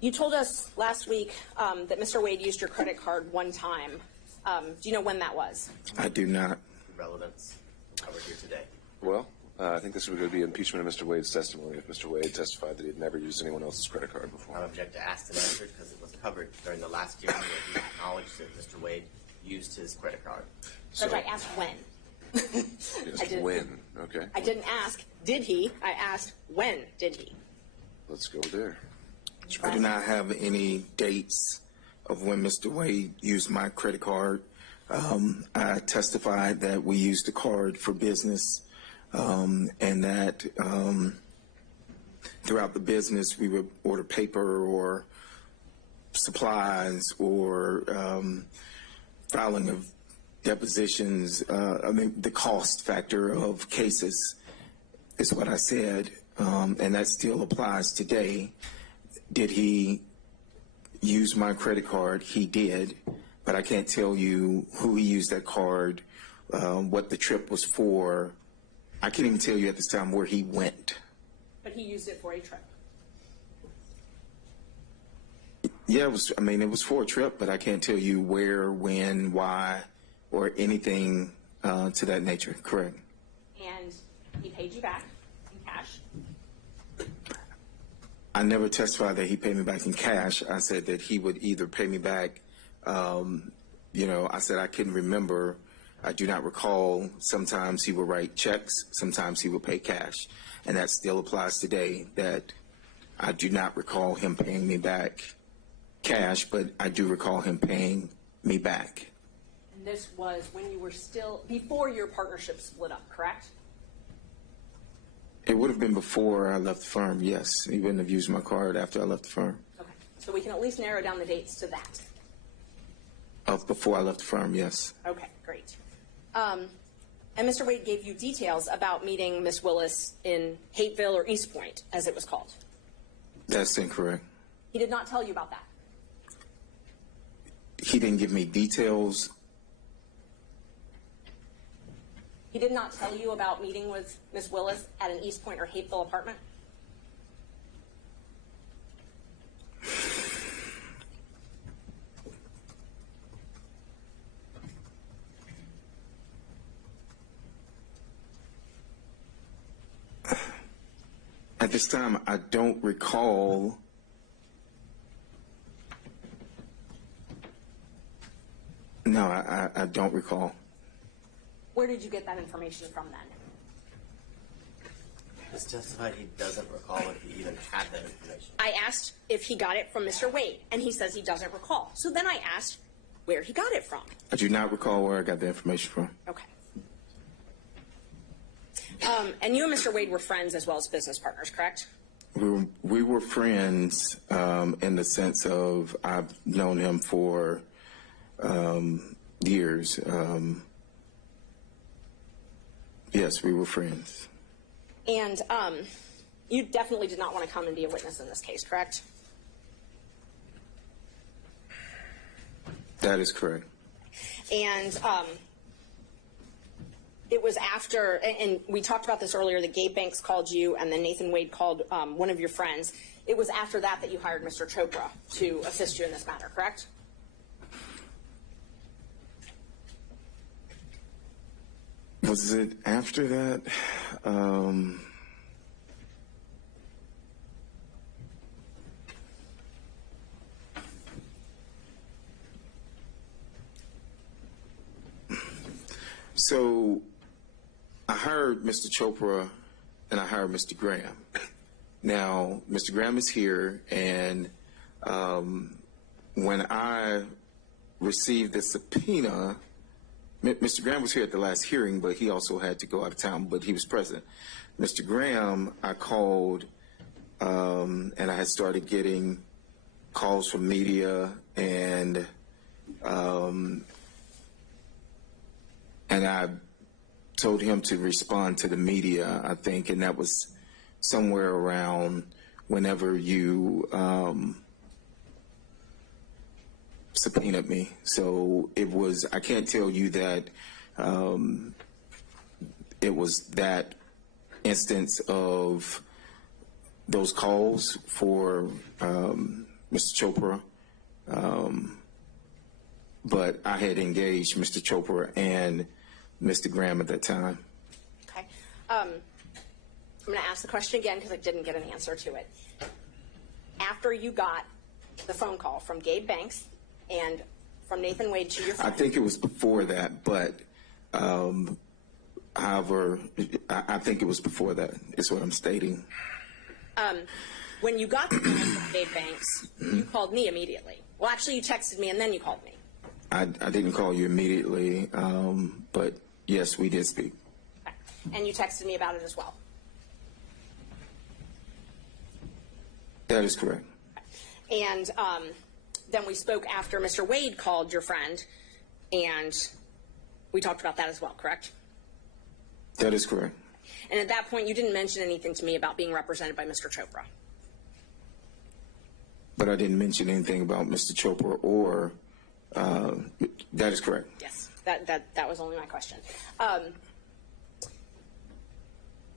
You told us last week that Mr. Wade used your credit card one time. Do you know when that was? I do not. Relevance covered here today. Well, I think this would be impeachment of Mr. Wade's testimony if Mr. Wade testified that he had never used anyone else's credit card before. I don't object to asked and answered because it was covered during the last hearing where he acknowledged that Mr. Wade used his credit card. Judge, I asked when. Yes, when? Okay. I didn't ask, did he? I asked, when did he? Let's go there. I do not have any dates of when Mr. Wade used my credit card. I testified that we used the card for business, and that throughout the business we would order paper or supplies or filing of depositions. I mean, the cost factor of cases is what I said, and that still applies today. Did he use my credit card? He did, but I can't tell you who he used that card, what the trip was for. I can't even tell you at this time where he went. But he used it for a trip. Yeah, it was for a trip, but I can't tell you where, when, why, or anything to that nature. Correct. And he paid you back in cash. I never testified that he paid me back in cash. I said that he would either pay me back, I said I couldn't remember. I do not recall. Sometimes he would write checks. Sometimes he would pay cash. And that still applies today, that I do not recall him paying me back cash, but I do recall him paying me back. And this was when you were still, before your partnership split up, correct? It would have been before I left the firm, yes. He wouldn't have used my card after I left the firm. Okay, so we can at least narrow down the dates to that. Of before I left the firm, yes. Okay, great. And Mr. Wade gave you details about meeting Miss Willis in Hateville or East Point, as it was called. That's incorrect. He did not tell you about that. He didn't give me details. He did not tell you about meeting with Miss Willis at an East Point or Hateville apartment? At this time, I don't recall. No, I don't recall. Where did you get that information from then? He's testified he doesn't recall if he even had that information. I asked if he got it from Mr. Wade, and he says he doesn't recall. So then I asked where he got it from. I do not recall where I got the information from. Okay. And you and Mr. Wade were friends as well as business partners, correct? We were friends in the sense of I've known him for years. Yes, we were friends. And you definitely did not want to come and be a witness in this case, correct? That is correct. And it was after, and we talked about this earlier, that Gabe Banks called you and then Nathan Wade called one of your friends. It was after that that you hired Mr. Chopra to assist you in this matter, correct? Was it after that? So I hired Mr. Chopra and I hired Mr. Graham. Now, Mr. Graham is here, and when I received the subpoena, Mr. Graham was here at the last hearing, but he also had to go out of town, but he was present. Mr. Graham, I called, and I had started getting calls from media, and I told him to respond to the media, I think, and that was somewhere around whenever you subpoenaed me. So it was, I can't tell you that it was that instance of those calls for Mr. Chopra, but I had engaged Mr. Chopra and Mr. Graham at that time. Okay. I'm going to ask the question again because I didn't get an answer to it. After you got the phone call from Gabe Banks and from Nathan Wade to your I friend, think it was before that, but however, I think it was before that, is what I'm stating. when you got the call from Gabe Banks, you called me immediately. Well, actually, you texted me and then you called me. I didn't call you immediately, but yes, we did speak. Okay. And you texted me about it as well. That is correct. And then we spoke after Mr. Wade called your friend, and we talked about that as well, correct? That is correct. And at that point, you didn't mention anything to me about being represented by Mr. Chopra. But I didn't mention anything about Mr. Chopra or, that is correct. Yes, that was only my question.